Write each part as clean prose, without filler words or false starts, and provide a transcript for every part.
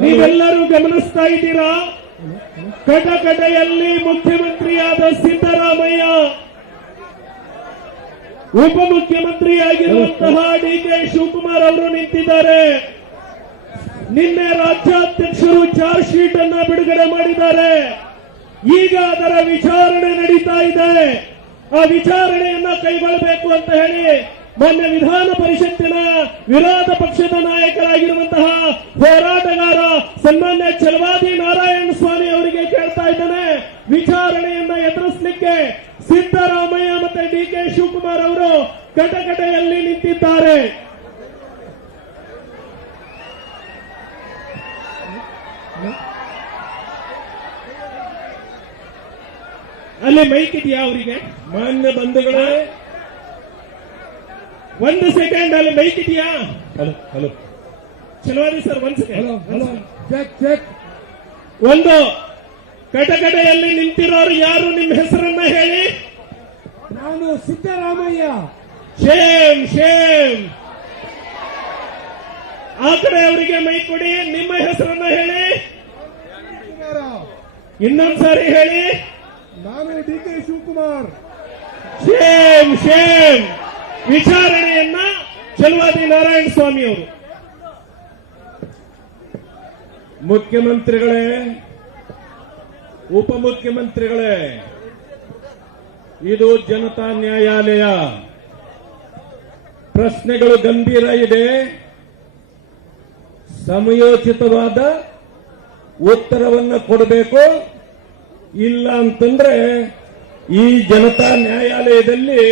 ನೀವೆಲ್ಲರೂ ಗಮನಿಸ್ತಾ ಇದ್ದೀರಾ, ಕಟಕಟೆಯಲ್ಲಿ ಮುಖ್ಯಮಂತ್ರಿಯಾದ ಸಿದ್ದರಾಮಯ್ಯ, ಉಪಮುಖ್ಯಮಂತ್ರಿಯಾಗಿರುವಂತಹ ಡಿ.ಕೆ. ಶಿವಕುಮಾರ್ ಅವರು ನಿಂತಿದ್ದಾರೆ. ನಿನ್ನೆ ರಾಜ್ಯಾಧ್ಯಕ್ಷರು ಚಾರ್ಜ್ ಶೀಟ್ ಅನ್ನ ಬಿಡುಗಡೆ ಮಾಡಿದ್ದಾರೆ. ಈಗ ಅದರ ವಿಚಾರಣೆ ನಡೀತಾ ಇದೆ. ಆ ವಿಚಾರಣೆಯನ್ನ ಕೈಗೊಳ್ಳಬೇಕು ಅಂತ ಹೇಳಿ ಮೊನ್ನೆ ವಿಧಾನ ಪರಿಷತ್ತಿನ ವಿರೋಧ ಪಕ್ಷದ ನಾಯಕರಾಗಿರುವಂತಹ ಹೋರಾಟಗಾರ ಸನ್ಮಾನ್ಯ ಛಲವಾದಿ ನಾರಾಯಣ ಸ್ವಾಮಿ ಅವರಿಗೆ ಕೇಳ್ತಾ ಇದ್ದಾನೆ. ವಿಚಾರಣೆಯನ್ನ ಎದುರಿಸಲಿಕ್ಕೆ ಸಿದ್ದರಾಮಯ್ಯ ಮತ್ತೆ ಡಿ.ಕೆ. ಶಿವಕುಮಾರ್ ಅವರು ಕಟಕಟೆಯಲ್ಲಿ ನಿಂತಿದ್ದಾರೆ. ಅಲ್ಲಿ ಮೈಕ್ ಇದೆಯಾ ಅವರಿಗೆ? ಮಾನ್ಯ ಬಂಧುಗಳೇ, ಒಂದು ಸೆಕೆಂಡ್, ಅಲ್ಲಿ ಮೈಕ್ ಇದೆಯಾ? ಹಲೋ ಹಲೋ, ಚಲವಾದಿ ಸರ್, ಒಂದು ಸೆಕೆಂಡ್. Check check. ಒಂದು, ಕಟಕಟೆಯಲ್ಲಿ ನಿಂತಿರೋರು ಯಾರು? ನಿಮ್ಮ ಹೆಸರನ್ನ ಹೇಳಿ. ನಾನು ಸಿದ್ದರಾಮಯ್ಯ. Shem Shem. ಆ ಕಡೆ ಅವರಿಗೆ ಮೈಕ್ ಕೊಡಿ. ನಿಮ್ಮ ಹೆಸರನ್ನ ಹೇಳಿ. ಇನ್ನೊಂದ್ಸಾರಿ ಹೇಳಿ. ನಾನು ಡಿ.ಕೆ. ಶಿವಕುಮಾರ್. Shame shame. ವಿಚಾರಣೆಯನ್ನ ಛಲವಾದಿ ನಾರಾಯಣ ಸ್ವಾಮಿ ಅವರು. ಮುಖ್ಯಮಂತ್ರಿಗಳೇ, ಉಪಮುಖ್ಯಮಂತ್ರಿಗಳೇ, ಇದು ಜನತಾ ನ್ಯಾಯಾಲಯ. ಪ್ರಶ್ನೆಗಳು ಗಂಭೀರ ಇದೆ. ಸಮಯೋಚಿತವಾದ ಉತ್ತರವನ್ನು ಕೊಡಬೇಕು. ಇಲ್ಲ ಅಂತಂದ್ರೆ ಈ ಜನತಾ ನ್ಯಾಯಾಲಯದಲ್ಲಿ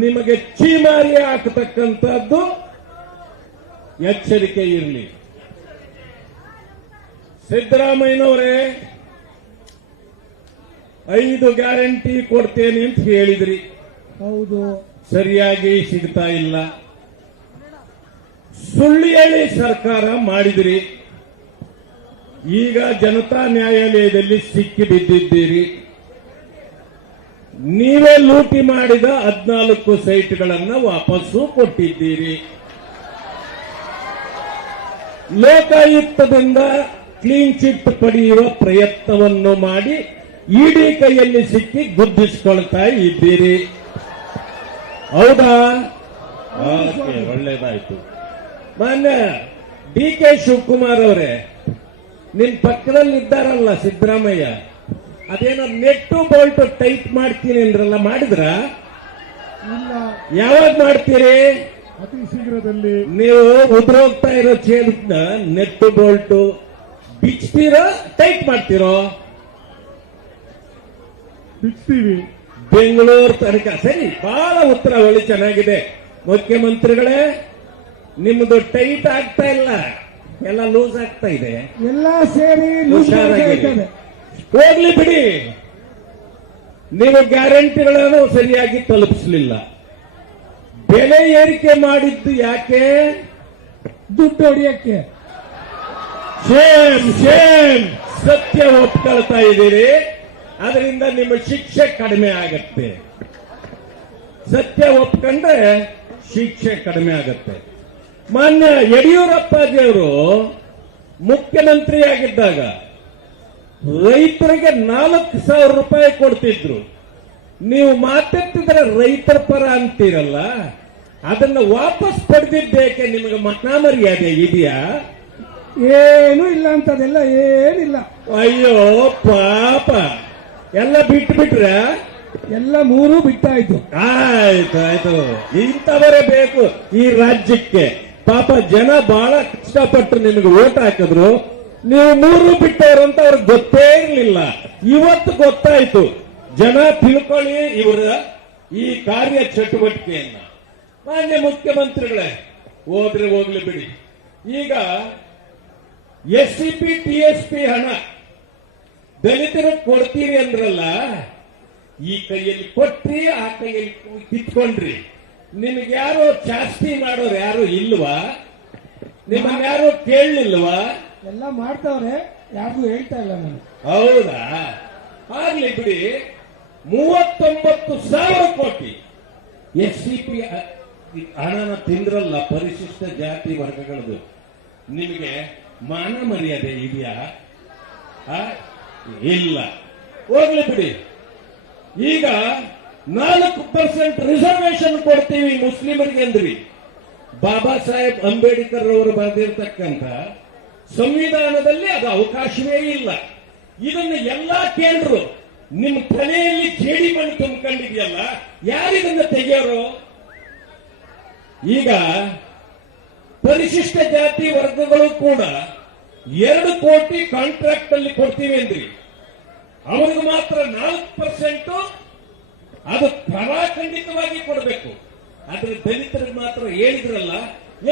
ನಿಮಗೆ ಚೀಮಾರಿ ಹಾಕತಕ್ಕಂಥದ್ದು ಎಚ್ಚರಿಕೆ ಇರಲಿ. ಸಿದ್ದರಾಮಯ್ಯನವರೇ, 5 ಗ್ಯಾರಂಟಿ ಕೊಡ್ತೇನೆ ಅಂತ ಹೇಳಿದ್ರಿ. ಹೌದು, ಸರಿಯಾಗಿ ಸಿಗ್ತಾ ಇಲ್ಲ. ಸುಳ್ಳು ಹೇಳಿ ಸರ್ಕಾರ ಮಾಡಿದ್ರಿ. ಈಗ ಜನತಾ ನ್ಯಾಯಾಲಯದಲ್ಲಿ ಸಿಕ್ಕಿ ಬಿದ್ದಿದ್ದೀರಿ. ನೀವೇ ಲೂಟಿ ಮಾಡಿದ 14 ಸೈಟ್ಗಳನ್ನು ವಾಪಸ್ಸು ಕೊಟ್ಟಿದ್ದೀರಿ. ಲೋಕಾಯುಕ್ತದಿಂದ ಕ್ಲೀನ್ ಚಿಟ್ ಪಡೆಯುವ ಪ್ರಯತ್ನವನ್ನು ಮಾಡಿ ಇಡಿ ಕೈಯಲ್ಲಿ ಸಿಕ್ಕಿ ಗುದ್ದಿಸಿಕೊಳ್ತಾ ಇದ್ದೀರಿ. ಹೌದಾ? ಓಕೆ, ಒಳ್ಳೇದಾಯ್ತು. ಮಾನ್ಯ ಡಿ.ಕೆ. ಶಿವಕುಮಾರ್ ಅವರೇ, ನಿನ್ ಪಕ್ಕದಲ್ಲಿ ಇದ್ದಾರಲ್ಲ ಸಿದ್ದರಾಮಯ್ಯ, ಅದೇನೋ ನೆಟ್ಟು ಬೋಲ್ಟ್ ಟೈಟ್ ಮಾಡ್ತೀನಿ ಅಂದ್ರಲ್ಲ, ಮಾಡಿದ್ರ? ಇಲ್ಲ. ಯಾವಾಗ ಮಾಡ್ತೀರಿ? ಅತಿ ಶೀಘ್ರದಲ್ಲಿ. ನೀವು ಉದ್ರೋಗ್ತಾ ಇರೋ ಚೇರ್ನ ನೆಟ್ಟು ಬೋಲ್ಟ್ ಬಿಚ್ತೀರೋ ಟೈಟ್ ಮಾಡ್ತೀರೋ? ಬಿಡ್ತೀವಿ. ಬೆಂಗಳೂರು ತನಕ. ಸರಿ, ಬಹಳ ಉತ್ತರ ಒಳ್ಳೆ ಚೆನ್ನಾಗಿದೆ. ಮುಖ್ಯಮಂತ್ರಿಗಳೇ, ನಿಮ್ಮದು ಟೈಟ್ ಆಗ್ತಾ ಇಲ್ಲ, ಎಲ್ಲ ಲೂಸ್ ಆಗ್ತಾ ಇದೆ. ಎಲ್ಲ ಸೇರಿ ಹುಷಾರಾಗಿ ಹೋಗ್ಲಿ ಬಿಡಿ. ನೀವು ಗ್ಯಾರಂಟಿಗಳನ್ನು ಸರಿಯಾಗಿ ತಲುಪಿಸಲಿಲ್ಲ. ಬೆಲೆ ಏರಿಕೆ ಮಾಡಿದ್ದು ಯಾಕೆ? ದುಡ್ಡು ಹೊಡಿಯಕ್ಕೆ. Shem Shem. ಸತ್ಯ ಒಪ್ಕೊಳ್ತಾ ಇದ್ದೀರಿ, ಅದರಿಂದ ನಿಮ್ಮ ಶಿಕ್ಷೆ ಕಡಿಮೆ ಆಗತ್ತೆ. ಸತ್ಯ ಒಪ್ಕೊಂಡ್ರೆ ಶಿಕ್ಷೆ ಕಡಿಮೆ ಆಗತ್ತೆ. ಮಾನ್ಯ ಯಡಿಯೂರಪ್ಪಾಜಿಯವರು ಮುಖ್ಯಮಂತ್ರಿಯಾಗಿದ್ದಾಗ ರೈತರಿಗೆ 4,000 ರೂಪಾಯಿ ಕೊಡ್ತಿದ್ರು. ನೀವು ಮಾತೆತ್ತಿದ್ರೆ ರೈತರ ಪರ ಅಂತೀರಲ್ಲ, ಅದನ್ನ ವಾಪಸ್ ಪಡೆದಿದ್ದೇಕೆ? ನಿಮಗೆ ಮರ್ಯಾದೆ ಇದೆಯಾ? ಏನೂ ಇಲ್ಲ ಅಂತದೆಲ್ಲ ಏನಿಲ್ಲ. ಅಯ್ಯೋ ಪಾಪ, ಎಲ್ಲ ಬಿಟ್ರೆ ಎಲ್ಲ 3 ಬಿಟ್ಟಾಯ್ತು. ಆಯ್ತು ಆಯ್ತು. ಇಂಥವರೇ ಬೇಕು ಈ ರಾಜ್ಯಕ್ಕೆ. ಪಾಪ ಜನ ಬಹಳ ಕಷ್ಟಪಟ್ಟು ನಿಮಗೆ ಓಟ್ ಹಾಕಿದ್ರು, ನೀವು 3 ಬಿಟ್ಟವರು ಅಂತ ಅವ್ರಿಗೆ ಗೊತ್ತೇ ಇರಲಿಲ್ಲ. ಇವತ್ತು ಗೊತ್ತಾಯ್ತು. ಜನ ತಿಳ್ಕೊಳ್ಳಿ ಇವರ ಈ ಕಾರ್ಯ ಚಟುವಟಿಕೆಯನ್ನ. ಮಾನ್ಯ ಮುಖ್ಯಮಂತ್ರಿಗಳೇ, ಹೋಗ್ಲಿ ಬಿಡಿ. ಈಗ SCP TSP ಹಣ ದಲಿತರಿಗೆ ಕೊಡ್ತೀರಿ ಅಂದ್ರಲ್ಲ, ಈ ಕೈಯಲ್ಲಿ ಕೊಟ್ರಿ, ಆ ಕೈಯಲ್ಲಿ ಕಿತ್ಕೊಂಡ್ರಿ. ನಿಮಗೆ ಯಾರು ಜಾಸ್ತಿ ಮಾಡೋರು ಯಾರು ಇಲ್ವಾ? ನಿಮ್ಮನ್ನ ಯಾರು ಕೇಳಲಿಲ್ವಾ? ಎಲ್ಲ ಮಾಡ್ತಾವ್ರೆ, ಯಾರಿಗೂ ಹೇಳ್ತಾ ಇಲ್ಲ ನಾನು. ಹೌದಾ? ಆಗ್ಲಿ ಬಿಡಿ. 39,000 ಕೋಟಿ SCP ಹಣನ ತಿಂದ್ರಲ್ಲ ಪರಿಶಿಷ್ಟ ಜಾತಿ ವರ್ಗಗಳದು. ನಿಮಗೆ ಮಾನ ಮರ್ಯಾದೆ ಇದೆಯಾ? ಆ? ಇಲ್ಲ. ಹೋಗ್ಲಿ ಬಿಡಿ. ಈಗ 4% ರಿಸರ್ವೇಶನ್ ಕೊಡ್ತೀವಿ ಮುಸ್ಲಿಮರಿಗೆ ಅಂದ್ರಿ. ಬಾಬಾ ಸಾಹೇಬ್ ಅಂಬೇಡ್ಕರ್ ಅವರು ಬರೆದಿರ್ತಕ್ಕಂಥ ಸಂವಿಧಾನದಲ್ಲಿ ಅದು ಅವಕಾಶವೇ ಇಲ್ಲ. ಇದನ್ನು ಎಲ್ಲಾ ಕೇಂದ್ರರು ನಿಮ್ಮ ತಲೆಯಲ್ಲಿ ಜೇಡಿ ಮಣ್ಣು ತುಂಬಿಕೊಂಡಿದೆಯಲ್ಲ, ಯಾರಿದನ್ನ ತೆಗೆಯೋರು? ಈಗ ಪರಿಶಿಷ್ಟ ಜಾತಿ ವರ್ಗಗಳು ಕೂಡ 2 ಕೋಟಿ ಕಾಂಟ್ರಾಕ್ಟ್ ಅಲ್ಲಿ ಕೊಡ್ತೀವಿ ಅಂದ್ರಿ. ಅವ್ರಿಗೆ ಮಾತ್ರ 4%, ಅದು ಖಂಡಿತವಾಗಿ ಕೊಡಬೇಕು. ಆದ್ರೆ ದಲಿತರಿಗೆ ಮಾತ್ರ ಹೇಳಿದ್ರಲ್ಲ,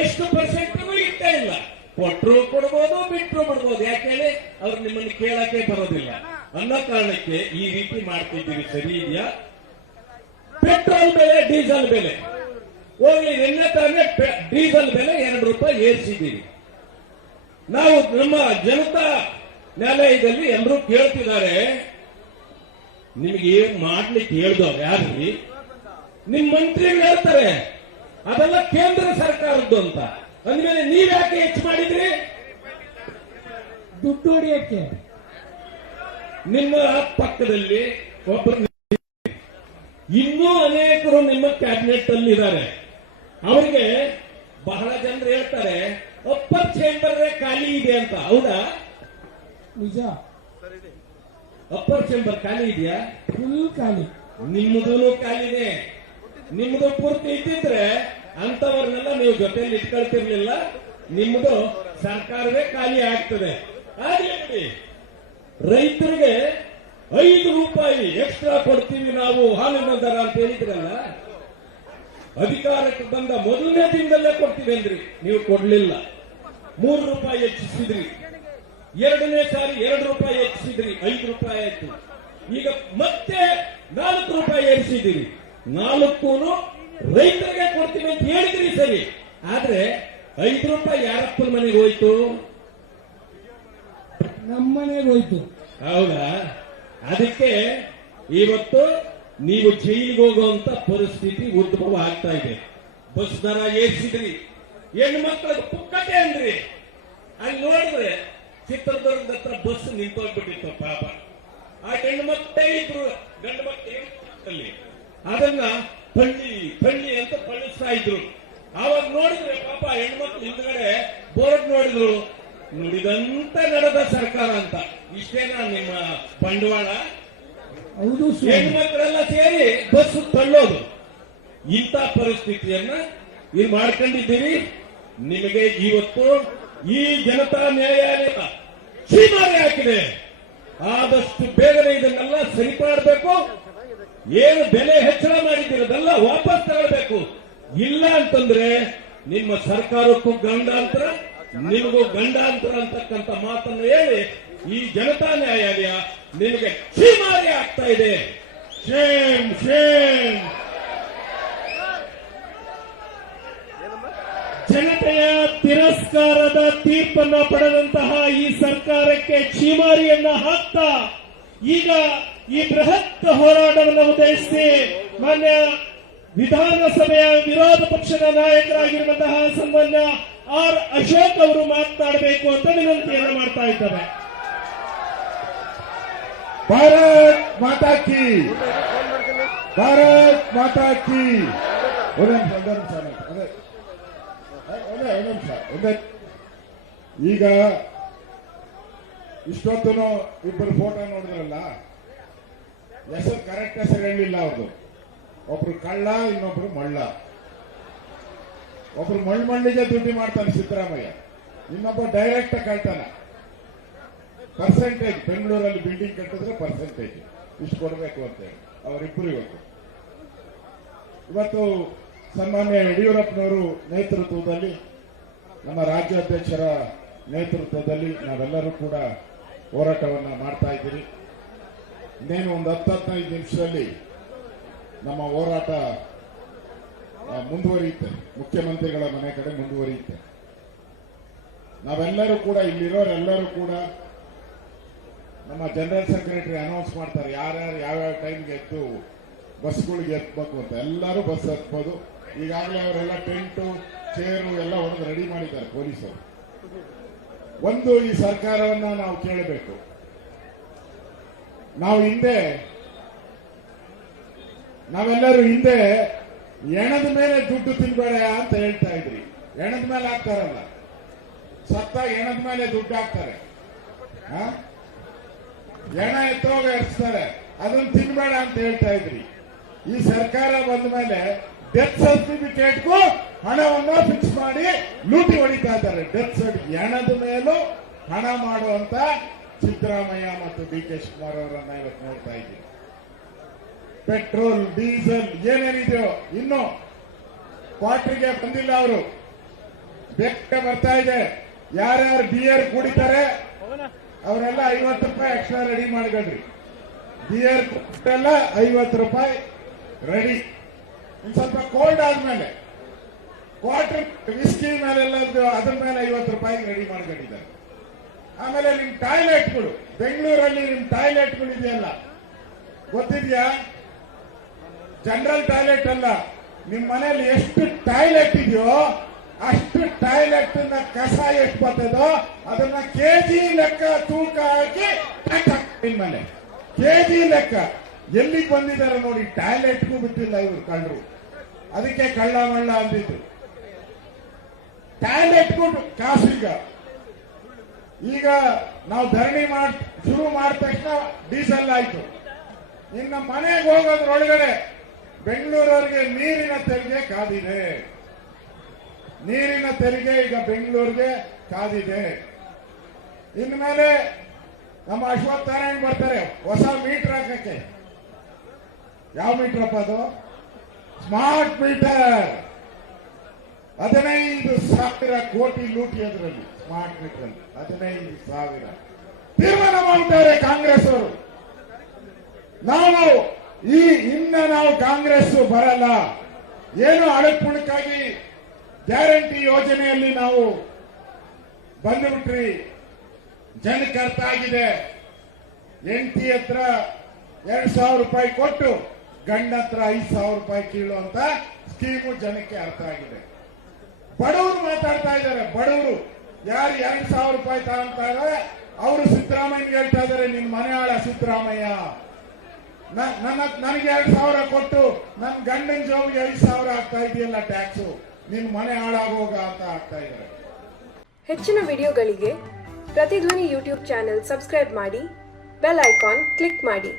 ಎಷ್ಟು ಪರ್ಸೆಂಟ್ಗೂ ಇಟ್ಟೇ ಇಲ್ಲ. ಕೊಟ್ಟರು ಕೊಡ್ಬೋದು, ಬಿಟ್ಟರು ಬಿಡ್ಬೋದು. ಯಾಕೆ ಹೇಳಿ? ಅವ್ರು ನಿಮ್ಮನ್ನು ಕೇಳಕ್ಕೆ ಬರೋದಿಲ್ಲ ಅನ್ನೋ ಕಾರಣಕ್ಕೆ ಈ ರೀತಿ ಮಾಡ್ತಿದ್ದೀವಿ. ಸರಿ ಇದೆಯಾ? ಪೆಟ್ರೋಲ್ ಬೆಲೆ, ಡೀಸೆಲ್ ಬೆಲೆ ಹೋಗಿ ನಿನ್ನೆ ತಾನೇ ಡೀಸೆಲ್ ಬೆಲೆ 2 ರೂಪಾಯಿ ಏರಿಸಿದ್ದೀವಿ. ನಾವು ನಮ್ಮ ಜನತಾ ನ್ಯಾಯಾಲಯದಲ್ಲಿ ಎಲ್ಲರೂ ಕೇಳ್ತಿದ್ದಾರೆ, ನಿಮಗೆ ಏನ್ ಮಾಡ್ಲಿಕ್ಕೆ ಹೇಳ್ದವ್ರು ಯಾರ್ರಿ? ನಿಮ್ ಮಂತ್ರಿಗಳು ಹೇಳ್ತಾರೆ ಅದೆಲ್ಲ ಕೇಂದ್ರ ಸರ್ಕಾರದ್ದು ಅಂತ. ಅಂದ್ಮೇಲೆ ನೀವ್ಯಾಕೆ ಹೆಚ್ಚು ಮಾಡಿದ್ರಿ? ದುಡ್ಡು ಹೊಡಿಯಕ್ಕೆ. ನಿಮ್ಮ ಪಕ್ಕದಲ್ಲಿ ಒಬ್ಬರು, ಇನ್ನೂ ಅನೇಕರು ನಿಮ್ಮ ಕ್ಯಾಬಿನೆಟ್ ಅಲ್ಲಿ ಇದ್ದಾರೆ. ಅವರಿಗೆ ಬಹಳ ಜನರು ಹೇಳ್ತಾರೆ ಅಪ್ಪರ್ ಚೇಂಬರ್ ಖಾಲಿ ಇದೆ ಅಂತ. ಹೌದಾ? ನಿಜ. ಅಪ್ಪರ್ ಚೇಂಬರ್ ಖಾಲಿ ಇದೆಯಾ? ಫುಲ್ ಖಾಲಿ. ನಿಮ್ಮದೂ ಖಾಲಿನೇ. ನಿಮ್ಮದು ಪೂರ್ತಿ ಇದ್ದಿದ್ರೆ ಅಂತವರನ್ನೆಲ್ಲ ನೀವು ಜೊತೆಯಲ್ಲಿ ಇಟ್ಕೊಳ್ತಿರ್ಲಿಲ್ಲ. ನಿಮ್ಮದು ಸರ್ಕಾರವೇ ಖಾಲಿ ಆಗ್ತದೆ. ಆಗ್ಲಿ. ರೈತರಿಗೆ 5 ರೂಪಾಯಿ ಎಕ್ಸ್ಟ್ರಾ ಕೊಡ್ತೀವಿ ನಾವು ಹಾಲಿನ ದರ ಅಂತ ಹೇಳಿದ್ರಲ್ಲ, ಅಧಿಕಾರಕ್ಕೆ ಬಂದ ಮೊದಲನೇ ದಿನದಲ್ಲೇ ಕೊಡ್ತೀವಿ ಅಂದ್ರಿ. ನೀವು ಕೊಡ್ಲಿಲ್ಲ. 3 ರೂಪಾಯಿ ಹೆಚ್ಚಿಸಿದ್ರಿ. 2ನೇ ಸಾರಿ 2 ರೂಪಾಯಿ ಹೆಚ್ಚಿಸಿದ್ರಿ. 5 ರೂಪಾಯಿ ಆಯ್ತು. ಈಗ ಮತ್ತೆ 4 ರೂಪಾಯಿ ಏರಿಸಿದಿರಿ. 4 ರೈತರಿಗೆ ಕೊಡ್ತೀವಿ ಅಂತ ಹೇಳಿದ್ರಿ. ಸರಿ, ಆದ್ರೆ 5 ರೂಪಾಯಿ ಯಾರಪ್ಪನ ಮನೆಗೆ ಹೋಯ್ತು? ನಮ್ಮನೆಗೆ ಹೋಯ್ತು. ಹೌದಾ? ಅದಕ್ಕೆ ಇವತ್ತು ನೀವು ಜೈಲಿಗೆ ಹೋಗುವಂತ ಪರಿಸ್ಥಿತಿ ಉದ್ಭವ ಆಗ್ತಾ ಇದೆ. ಬಸ್ ದರ ಏರಿಸಿದ್ರಿ. ಹೆಣ್ಣು ಮಕ್ಕಳಿಗೆ ಪುಕ್ಕಟೆ ಅಂದ್ರಿ. ಅಲ್ಲಿ ನೋಡಿದ್ರೆ ಚಿತ್ರದುರ್ಗದ ಹತ್ರ ಬಸ್ ನಿಂತೋಗ್ಬಿಟ್ಟಿತ್ತು. ಪಾಪ ಆ ಹೆಣ್ಣು ಮಕ್ಕಳೇ ಇದ್ರು, ಗಂಡು ಮಕ್ಕಳು ಅದನ್ನ ಪಳ್ಳಿ ಅಂತ ಪಳಿಸ್ತಾ ಇದ್ರು. ಆವಾಗ ನೋಡಿದ್ರೆ ಪಾಪ ಹೆಣ್ಮಕ್ಳು ಹಿಂದ್ಗಡೆ ಬೋರ್ಡ್ ನೋಡಿದ್ರು, ನುಡಿದಂತೆ ನಡೆದ ಸರ್ಕಾರ ಅಂತ. ಇಷ್ಟೇನಾ ನಿಮ್ಮ ಬಂಡವಾಳ? ಹೌದು. ಹೆಣ್ಮಕ್ಳೆಲ್ಲ ಸೇರಿ ಬಸ್ ತಳ್ಳೋದು. ಇಂಥ ಪರಿಸ್ಥಿತಿಯನ್ನ ನೀವು ಮಾಡ್ಕೊಂಡಿದ್ದೀರಿ. ನಿಮಗೆ ಇವತ್ತು ಈ ಜನತಾ ನ್ಯಾಯಾಲಯ ಚೀಮಾರಿ ಹಾಕಿದೆ. ಆದಷ್ಟು ಬೇಗನೆ ಇದನ್ನೆಲ್ಲ ಸರಿಪಡಬೇಕು. ಏನು ಬೆಲೆ ಹೆಚ್ಚಳ ಮಾಡಿದ್ದೀರದೆಲ್ಲ ವಾಪಸ್ ತಗೊಳ್ಬೇಕು. ಇಲ್ಲ ಅಂತಂದ್ರೆ ನಿಮ್ಮ ಸರ್ಕಾರಕ್ಕೂ ಗಂಡಾಂತರ, ನಿಮಗೂ ಗಂಡಾಂತರ ಅಂತಕ್ಕಂಥ ಮಾತನ್ನು ಹೇಳಿ ಈ ಜನತಾ ನ್ಯಾಯಾಲಯ ನಿಮಗೆ ಚೀಮಾರಿ ಆಗ್ತಾ ಇದೆ. Shem Shem. ಜನತೆಯ ತಿರಸ್ಕಾರದ ತೀರ್ಪನ್ನ ಪಡೆದಂತಹ ಈ ಸರ್ಕಾರಕ್ಕೆ ಚೀಮಾರಿಯನ್ನ ಹಾಕ್ತಾ ಈಗ ಈ ಬೃಹತ್ ಹೋರಾಟವನ್ನು ಉದ್ದೇಶಿಸಿ ಮಾನ್ಯ ವಿಧಾನಸಭೆಯ ವಿರೋಧ ಪಕ್ಷದ ನಾಯಕರಾಗಿರುವಂತಹ ಸನ್ಮಾನ್ಯ ಆರ್ ಅಶೋಕ್ ಅವರು ಮಾತನಾಡಬೇಕು ಅಂತ ವಿನಂತಿಯನ್ನು ಮಾಡ್ತಾ ಇದ್ದಾರೆ. ಭಾರತ್ ಮಾತಾ ಕಿ, ಭಾರತ್ ಮಾತಾ ಕಿ. ಈಗ ಇಷ್ಟೊತ್ತು ಇಬ್ಬರು ಫೋಟೋ ನೋಡಿದ್ರಲ್ಲ, ಹೆಸರು ಕರೆಕ್ಟ್ ಹೆಸರು ಹೇಳಲಿಲ್ಲ ಅವ್ರದ್ದು. ಒಬ್ರು ಕಳ್ಳ, ಇನ್ನೊಬ್ರು ಮಳ್ಳ. ಒಬ್ರು ಮಣ್ಣಿಗೆ ದುಡ್ಡು ಮಾಡ್ತಾನೆ ಸಿದ್ದರಾಮಯ್ಯ, ಇನ್ನೊಬ್ಬ ಡೈರೆಕ್ಟ್ ಕಳ್ತಾನ. ಪರ್ಸೆಂಟೇಜ್ ಬೆಂಗಳೂರಲ್ಲಿ ಬಿಲ್ಡಿಂಗ್ ಕಟ್ಟಿದ್ರೆ ಪರ್ಸೆಂಟೇಜ್ ಇಷ್ಟು ಕೊಡಬೇಕು ಅಂತ ಹೇಳಿ ಅವರಿಬ್ಬರು ಇವತ್ತು ಸನ್ಮಾನ್ಯ ಯಡಿಯೂರಪ್ಪನವರು ನೇತೃತ್ವದಲ್ಲಿ, ನಮ್ಮ ರಾಜ್ಯಾಧ್ಯಕ್ಷರ ನೇತೃತ್ವದಲ್ಲಿ ನಾವೆಲ್ಲರೂ ಕೂಡ ಹೋರಾಟವನ್ನು ಮಾಡ್ತಾ ಇದ್ದೀರಿ. ಇನ್ನೇನು ಒಂದು 10-15 ನಿಮಿಷದಲ್ಲಿ ನಮ್ಮ ಹೋರಾಟ ಮುಂದುವರಿಯುತ್ತೆ. ಮುಖ್ಯಮಂತ್ರಿಗಳ ಮನೆ ಕಡೆ ಮುಂದುವರಿಯುತ್ತೆ. ನಾವೆಲ್ಲರೂ ಕೂಡ, ಇಲ್ಲಿರೋರೆಲ್ಲರೂ ಕೂಡ ನಮ್ಮ ಜನರಲ್ ಸೆಕ್ರೆಟರಿ ಅನೌನ್ಸ್ ಮಾಡ್ತಾರೆ ಯಾರ್ಯಾರು ಯಾವ್ಯಾವ ಟೈಮ್ಗೆ ಎದ್ದು ಬಸ್ಗಳಿಗೆ ಎತ್ತಬೇಕು ಅಂತ. ಎಲ್ಲರೂ ಬಸ್ ಹತ್ಬೋದು. ಈಗಾಗಲೇ ಅವರೆಲ್ಲ ಟೆಂಟು, ಚೇರು ಎಲ್ಲ ಹೊಡೆದು ರೆಡಿ ಮಾಡಿದ್ದಾರೆ ಪೊಲೀಸರು. ಒಂದು ಈ ಸರ್ಕಾರವನ್ನ ನಾವು ಕೇಳಬೇಕು. ನಾವೆಲ್ಲರೂ ಹಿಂದೆ ಎಣದ ಮೇಲೆ ದುಡ್ಡು ತಿನ್ಬೇಡ ಅಂತ ಹೇಳ್ತಾ ಇದ್ರಿ. ಎಣದ ಮೇಲೆ ಹಾಕ್ತಾರಲ್ಲ, ಸತ್ತಾಗ ಎಣದ ಮೇಲೆ ದುಡ್ಡು ಹಾಕ್ತಾರೆ, ಎಣ ಎತ್ತೋಗ ಎರ್ಸ್ತಾರೆ, ಅದನ್ನ ತಿನ್ಬೇಡ ಅಂತ ಹೇಳ್ತಾ ಇದ್ರಿ. ಈ ಸರ್ಕಾರ ಬಂದ ಮೇಲೆ ಡೆತ್ ಸರ್ಟಿಫಿಕೇಟ್ಗೂ ಹಣವನ್ನು ಫಿಕ್ಸ್ ಮಾಡಿ ಲೂಟಿ ಹೊಡಿತಾ ಇದ್ದಾರೆ. ಡೆತ್ ಸರ್ಟಿಫಿಕೇಟ್ ಎಣದ ಮೇಲೂ ಹಣ ಮಾಡುವಂತ ಸಿದ್ದರಾಮಯ್ಯ ಮತ್ತು ಡಿ ಕೆ ಶಿವಕುಮಾರ್ ಅವರನ್ನ ಇವತ್ತು ನೋಡ್ತಾ ಇದ್ದೀವಿ. ಪೆಟ್ರೋಲ್, ಡೀಸೆಲ್ ಏನೇನಿದೆಯೋ ಇನ್ನು ಕ್ವಾರ್ಟರ್ಗೆ ಬಂದಿಲ್ಲ. ಅವರು ಬೇಗ ಬರ್ತಾ ಇದೆ. ಯಾರ್ಯಾರು ಬಿಯರ್ ಕುಡಿತಾರೆ ಅವರೆಲ್ಲ 50 ರೂಪಾಯಿ ಎಕ್ಸ್ಟ್ರಾ ರೆಡಿ ಮಾಡ್ಕೊಳ್ರಿ. ಬಿಯರ್ ಕುಡಿಲ್ಲ 50 ರೂಪಾಯಿ ರೆಡಿ. ಇನ್ನು ಸ್ವಲ್ಪ ಕೋಲ್ಡ್ ಆದ್ಮೇಲೆ ಕ್ವಾರ್ಟರ್ ವಿಸ್ಕಿ ಮೇಲೆಲ್ಲ ಅದ್ರ ಮೇಲೆ 50 ರೂಪಾಯಿ ರೆಡಿ ಮಾಡ್ಕೊಂಡಿದ್ದಾರೆ. ಆಮೇಲೆ ನಿಮ್ ಟಾಯ್ಲೆಟ್ಗಳು, ಬೆಂಗಳೂರಲ್ಲಿ ನಿಮ್ ಟಾಯ್ಲೆಟ್ಗಳು ಇದೆಯಲ್ಲ ಗೊತ್ತಿದ್ಯಾ? ಜನರಲ್ ಟಾಯ್ಲೆಟ್ ಅಲ್ಲ, ನಿಮ್ ಮನೇಲಿ ಎಷ್ಟು ಟಾಯ್ಲೆಟ್ ಇದೆಯೋ ಅಷ್ಟು ಟಾಯ್ಲೆಟ್ ಕಸ ಎಷ್ಟು ಬರ್ತದೋ ಅದನ್ನ ಕೆಜಿ ಲೆಕ್ಕ ತೂಕ ಹಾಕಿ ಮನೆ ಕೆಜಿ ಲೆಕ್ಕ ಎಲ್ಲಿಗೆ ಬಂದಿದ್ದಾರೆ ನೋಡಿ. ಟಾಯ್ಲೆಟ್ಗೂ ಬಿಟ್ಟಿಲ್ಲ ಇವರು ಕಳ್ಳರು. ಅದಕ್ಕೆ ಕಳ್ಳ ಮಳ್ಳ ಅಂದಿದ್ದು. ಟಾಯ್ಲೆಟ್ಗೂ ಕಾಸೀಗ. ಈಗ ನಾವು ಧರಣಿ ಶುರು ಮಾಡಿದ ತಕ್ಷಣ ಡೀಸೆಲ್ ಆಯ್ತು. ಇನ್ನು ಮನೆಗೆ ಹೋಗೋದ್ರೊಳಗಡೆ ಬೆಂಗಳೂರವರಿಗೆ ನೀರಿನ ತೆರಿಗೆ ಕಾದಿದೆ. ನೀರಿನ ತೆರಿಗೆ ಈಗ ಬೆಂಗಳೂರಿಗೆ ಕಾದಿದೆ. ಇನ್ಮೇಲೆ ನಮ್ಮ ಅಶ್ವತ್ಥನಾರಾಯಣ ಬರ್ತಾರೆ ಹೊಸ ಮೀಟರ್ ಹಾಕಕ್ಕೆ. ಯಾವ ಮೀಟರ್ ಅದು? Smart meter. 15,000 ಕೋಟಿ ಲೂಟಿ ಅದರಲ್ಲಿ. ಸ್ಮಾರ್ಟ್ ಮೀಟರ್ 15,000 ತೀರ್ಮಾನ ಮಾಡ್ತಾರೆ ಕಾಂಗ್ರೆಸ್ ಅವರು. ನಾವು ಕಾಂಗ್ರೆಸ್ ಬರಲ್ಲ. ಏನು ಅಡಕ್ಪುಣಕ್ಕಾಗಿ ಗ್ಯಾರಂಟಿ ಯೋಜನೆಯಲ್ಲಿ ನಾವು ಬಂದುಬಿಟ್ರಿ. ಜನಕ್ಕೆ ಅರ್ಥ ಆಗಿದೆ. ಹೆಂಡತಿ ಹತ್ರ 2,000 ರೂಪಾಯಿ ಕೊಟ್ಟು ಗಂಡ ಹತ್ರ 5,000 ರೂಪಾಯಿ ಕೀಳುವಂತ ಸ್ಕೀಮು ಜನಕ್ಕೆ ಅರ್ಥ ಆಗಿದೆ. ಬಡವರು ಮಾತಾಡ್ತಾ ಇದ್ದಾರೆ. ಬಡವರು ಯಾರು 2,000 ರೂಪಾಯಿ ತಗೊಂತಾ ಇದ್ದಾರೆ ಅವರು ಸಿದ್ದರಾಮಯ್ಯ ಹೇಳ್ತಾ ಇದ್ದಾರೆ, ನಿನ್ ಮನೆ ಆಳ ಸಿದ್ದರಾಮಯ್ಯ, ನನಗೆ 2,000 ಕೊಟ್ಟು ನನ್ನ ಗಂಡನ ಜೋಬಿಗೆ 5,000 ಆಗ್ತಾ ಇದೆಯಲ್ಲ ಟ್ಯಾಕ್ಸು, ನಿನ್ ಮನೆ ಹಾಳಾಗೋಗ ಅಂತ ಆಗ್ತಾ ಇದ್ದಾರೆ. ಹೆಚ್ಚಿನ ವಿಡಿಯೋಗಳಿಗೆ ಪ್ರತಿಧ್ವನಿ ಯೂಟ್ಯೂಬ್ ಚಾನೆಲ್ ಸಬ್ಸ್ಕ್ರೈಬ್ ಮಾಡಿ, ಬೆಲ್ ಐಕಾನ್ ಕ್ಲಿಕ್ ಮಾಡಿ.